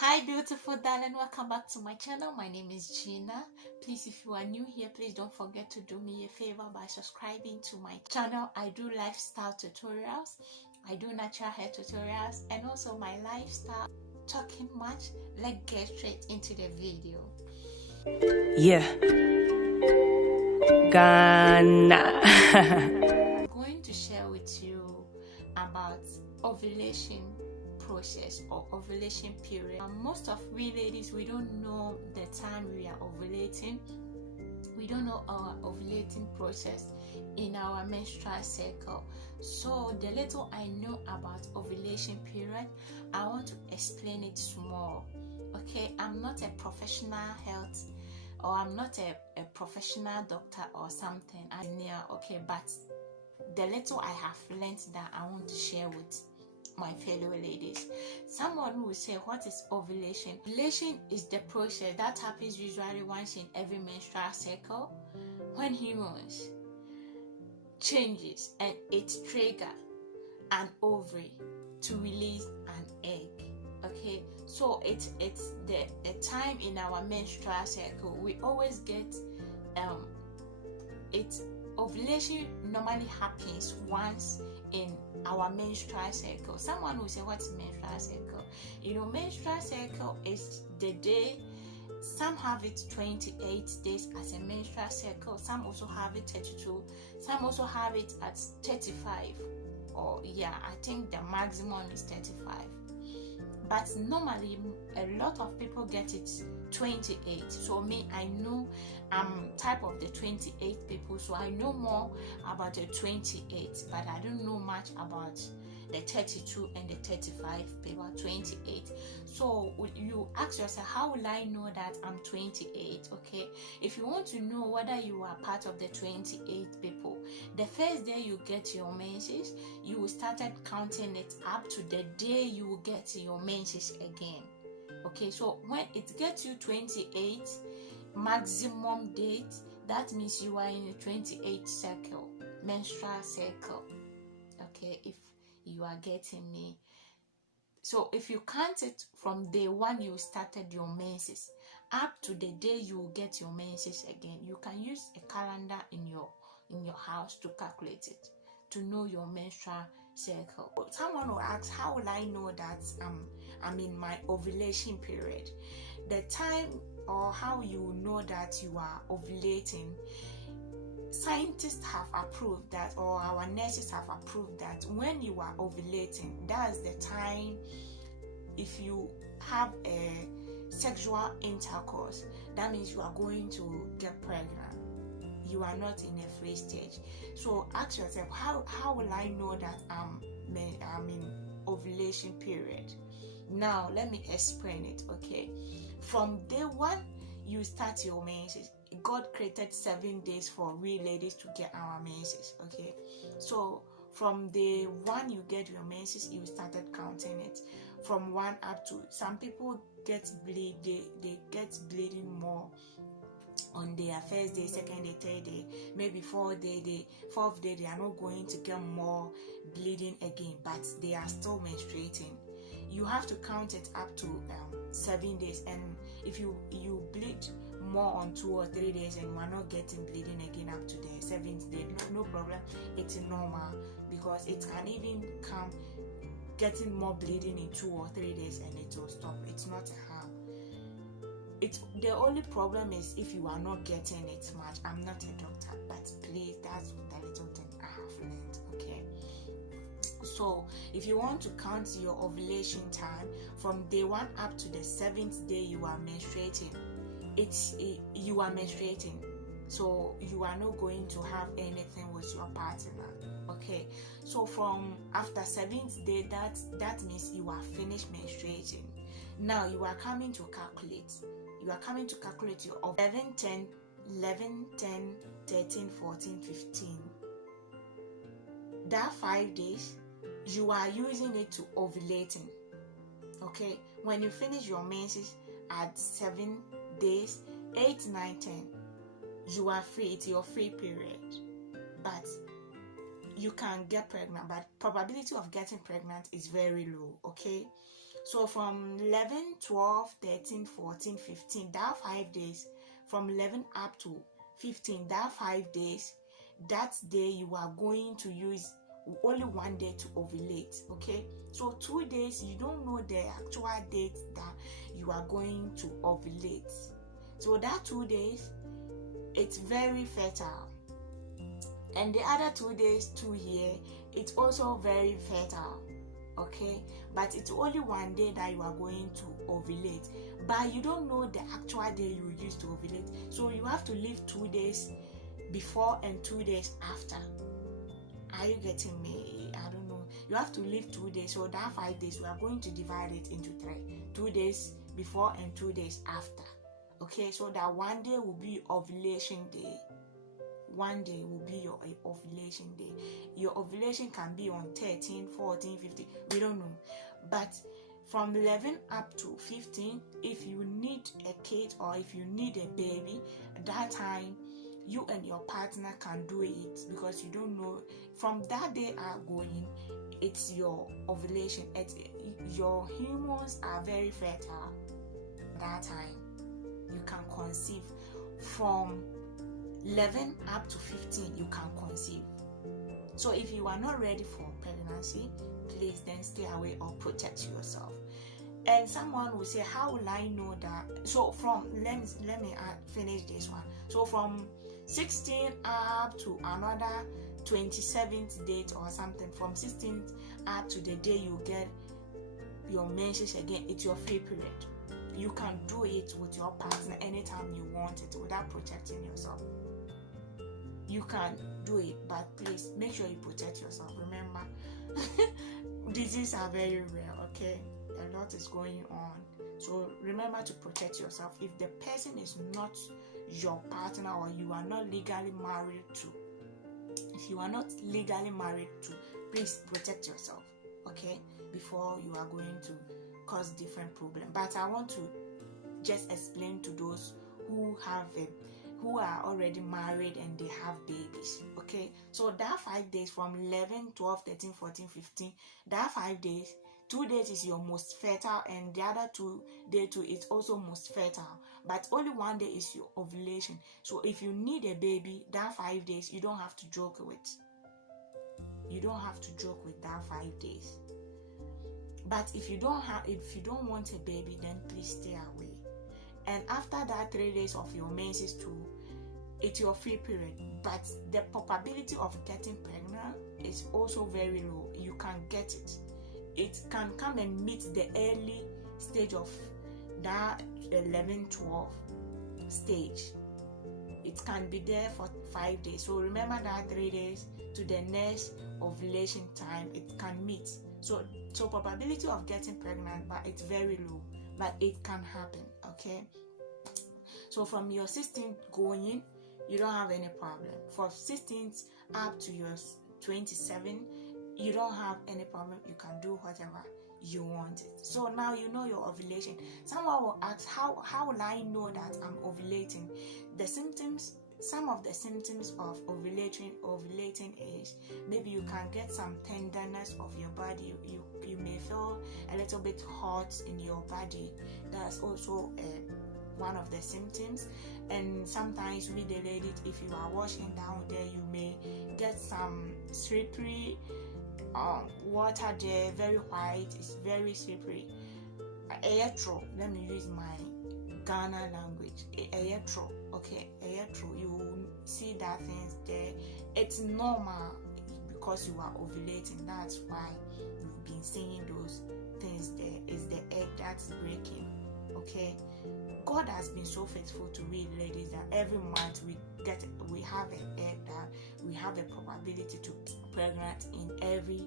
Hi beautiful darling, welcome back to my channel. My name is Gina. Please, if you are new here, please don't forget to do me a favor by subscribing to my channel. I do lifestyle tutorials, I do natural hair tutorials, and also my lifestyle. Talking much, let's get straight into the video. Yeah, Ghana. I'm going to share with you about ovulation process or ovulation period. Most of we ladies, we don't know the time we are ovulating. We don't know our ovulating process in our menstrual cycle. So the little I know about ovulation period, I want to explain it small. Okay, I'm not a professional health, or I'm not a professional doctor or something. Okay, but the little I have learned that I want to share with my fellow ladies. Someone will say, what is ovulation? Ovulation is the process that happens usually once in every menstrual cycle when hormones changes and it triggers an ovary to release an egg. Okay, so it's the time in our menstrual cycle we always get ovulation normally happens once in our menstrual cycle. Someone will say, what's menstrual cycle? You know, menstrual cycle is the day. Some have it 28 days as a menstrual cycle. Some also have it 32. Some also have it at 35. Or yeah, I think the maximum is 35. But normally a lot of people get it 28. So me, I know I'm type of the 28 people, so I know more about the 28, but I don't know much about the 32 and the 35 people. 28. So you ask yourself, how will I know that I'm 28? Okay, if you want to know whether you are part of the 28 people, the first day you get your menses, you will start counting it up to the day you will get your menses again. Okay, so when it gets you 28 maximum date, that means you are in a 28 cycle, menstrual cycle. Okay, if you are getting me. So if you count it from day one you started your menses up to the day you will get your menses again, you can use a calendar in your house to calculate it, to know your menstrual cycle. Someone will ask, how will I know that I'm in my ovulation period? The time, or how you know that you are ovulating, scientists have approved that, or our nurses have approved that when you are ovulating, that's the time. If you have a sexual intercourse, that means you are going to get pregnant. You are not in a free stage. So ask yourself, how will I know that I'm in ovulation period? Now let me explain it. Okay, from day one you start your menses. God created 7 days for we ladies to get our menses. Okay, so from day one you get your menses, you started counting it from 1 up to, some people get bleed, they get bleeding more on their first day, second day, third day, maybe fourth day, they are not going to get more bleeding again, but they are still menstruating. You have to count it up to 7 days, and if you bleed more on 2 or 3 days and you are not getting bleeding again up to the 7th day, no problem, it's normal, because it can even come getting more bleeding in 2 or 3 days and it will stop. It's not a harm. It's the only problem is if you are not getting it much. I'm not a doctor, but please, that's the little thing I have learned. Okay, so if you want to count your ovulation time from day 1 up to the 7th day you are menstruating, you are menstruating, so you are not going to have anything with your partner. Okay, so from after 7th day, that means you are finished menstruating. Now you are coming to calculate. You are coming to calculate your 11, 10, 13, 14, 15. That 5 days, you are using it to ovulating. Okay, when you finish your menses at 7 days, 8, 9, 10, you are free. It's your free period. But you can get pregnant, but probability of getting pregnant is very low. Okay, So from 11, 12, 13, 14, 15, that 5 days, from 11 up to 15, that 5 days, that day you are going to use only 1 day to ovulate. Okay, so 2 days you don't know the actual date that you are going to ovulate. So that 2 days, it's very fertile, and the other 2 days too here, it's also very fertile. Okay, but it's only 1 day that you are going to ovulate, but you don't know the actual day you use to ovulate, so you have to leave 2 days before and 2 days after. Are you getting me? I don't know. You have to leave 2 days, so that 5 days we are going to divide it into 3: 2 days before and 2 days after. Okay, so that 1 day will be ovulation day. 1 day will be your ovulation day. Your ovulation can be on 13, 14, 15, we don't know. But from 11 up to 15, if you need a kid or if you need a baby, at that time you and your partner can do it, because you don't know from that day are going, it's your ovulation. Your hormones are very fertile. That time you can conceive. From 11 up to 15, you can conceive. So if you are not ready for pregnancy, please then stay away or protect yourself. And someone will say, how will I know that? So from let me finish this one. So from 16 up to another 27th date or something, from 16th up to the day you get your menses again, it's your free period. You can do it with your partner anytime you want it without protecting yourself. You can do it, but please make sure you protect yourself. Remember, diseases are very rare, okay? A lot is going on. So remember to protect yourself. If the person is not your partner or you are not legally married to, please protect yourself, okay? Before you are going to cause different problems. But I want to just explain to those who are already married and they have babies, okay? So that 5 days, from 11, 12, 13, 14, 15, that 5 days, 2 days is your most fertile, and the other 2 days too is also most fertile, but only 1 day is your ovulation. So if you need a baby, that 5 days you don't have to joke with. You don't have to joke with that 5 days. But if you don't want a baby, then please stay away. And after that 3 days of your menses too, it's your free period. But the probability of getting pregnant is also very low. You can get it. It can come and meet the early stage of that 11, 12 stage. It can be there for 5 days. So remember that 3 days to the next ovulation time, it can meet. So probability of getting pregnant, but it's very low, but it can happen, okay? So from your 16th going, you don't have any problem. For 16th up to your 27, you don't have any problem. You can do whatever you want it. So now you know your ovulation. Someone will ask, how will I know that I'm ovulating? Some of the symptoms of ovulating is maybe you can get some tenderness of your body. You may feel a little bit hot in your body. That's also one of the symptoms. And sometimes with the ladies, if you are washing down there, you may get some slippery water there, very white. It's very slippery. Let me use my Ghana language. Okay, you will see that things there. It's normal because you are ovulating. That's why you've been seeing those things there. It's the egg that's breaking. Okay, God has been so faithful to we ladies that every month we have an egg that we have a probability to be pregnant in every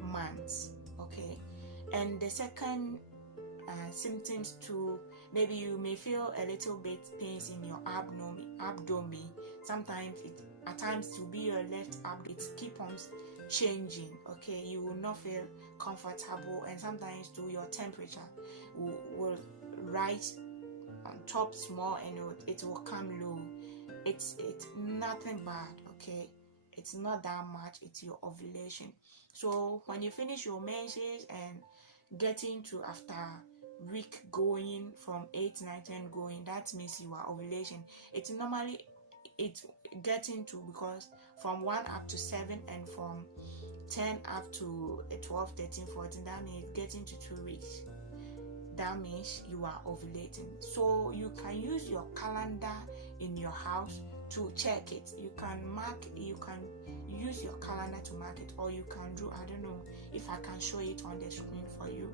month. Okay, and the second symptoms too, maybe you may feel a little bit pains in your abdomen. Sometimes at times to be your left abdomen, it keep on changing. Okay, you will not feel comfortable, and sometimes too your temperature will rise on top small and it will come low. It's nothing bad. Okay, it's not that much. It's your ovulation. So when you finish your menses and getting to after week going from 8, 9, 10 going, that means you are ovulation. It's normally getting to, because from 1 up to 7 and from 10 up to 12, 13, 14, that means getting to 2 weeks. That means you are ovulating. So you can use your calendar in your house to check it. You can use your calendar to mark it, or you can do, I don't know if I can show it on the screen for you.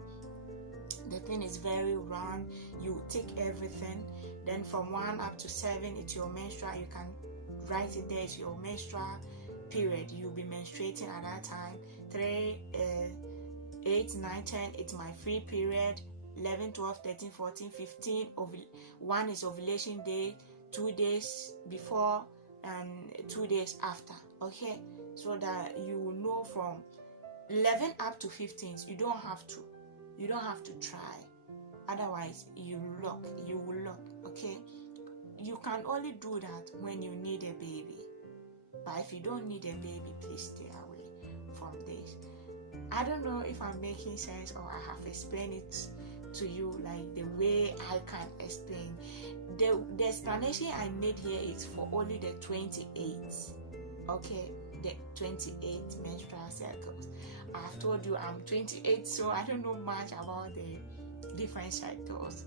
The thing is very round. You take everything, then from 1 up to 7 it's your menstrual. You can write it there, it's your menstrual period. You'll be menstruating at that time. 3, 8, 9, 10 it's my free period. 11, 12, 13, 14, 15 1 is ovulation day, 2 days before and 2 days after. Okay, so that you will know from 11 up to 15. You don't have to try, otherwise you will lock. Okay, you can only do that when you need a baby, but if you don't need a baby, please stay away from this. I don't know if I'm making sense or I have explained it to you like the way I can explain. The explanation I made here is for only the 28, okay, the 28 menstrual cycles. I've told you I'm 28, so I don't know much about the different cycles,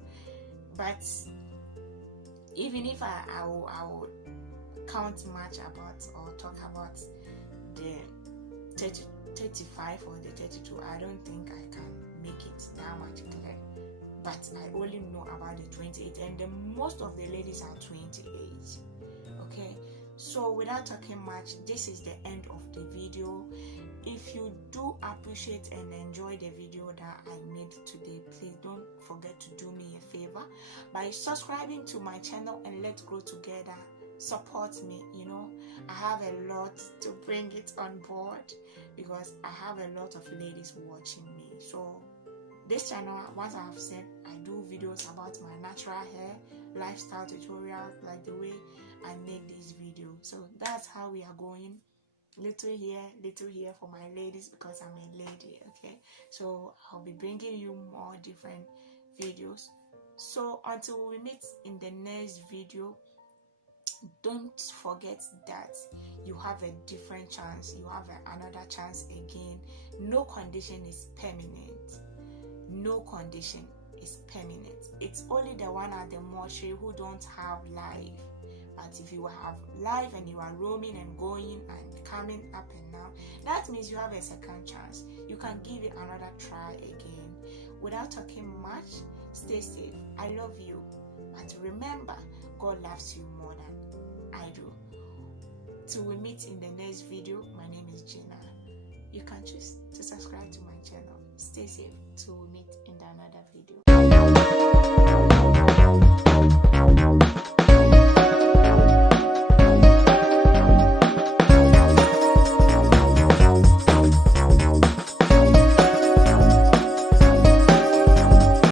but even if I will count much about or talk about the 35 or the 32, I don't think I can make it that much clear. But I only know about the 28, and most of the ladies are 28. Okay, so without talking much, this is the end of the video. If you do appreciate and enjoy the video that I made today, please don't forget to do me a favor by subscribing to my channel, and let's grow together. Support me. I have a lot to bring it on board, because I have a lot of ladies watching me. So this channel, once I have said, I do videos about my natural hair, lifestyle tutorials, like the way I make these videos. So that's how we are going. Little here for my ladies, because I'm a lady. Okay, so I'll be bringing you more different videos. So until we meet in the next video, don't forget that you have a different chance. You have another chance again. No condition is permanent. No condition is permanent. It's only the one at the mortuary who don't have life. But if you have life and you are roaming and going and coming up and down, that means you have a second chance. You can give it another try again. Without talking much, stay safe. I love you. But remember, God loves you more than I do. Till we meet in the next video, my name is Gina. You can choose to subscribe to my channel. Stay safe till we meet in another video.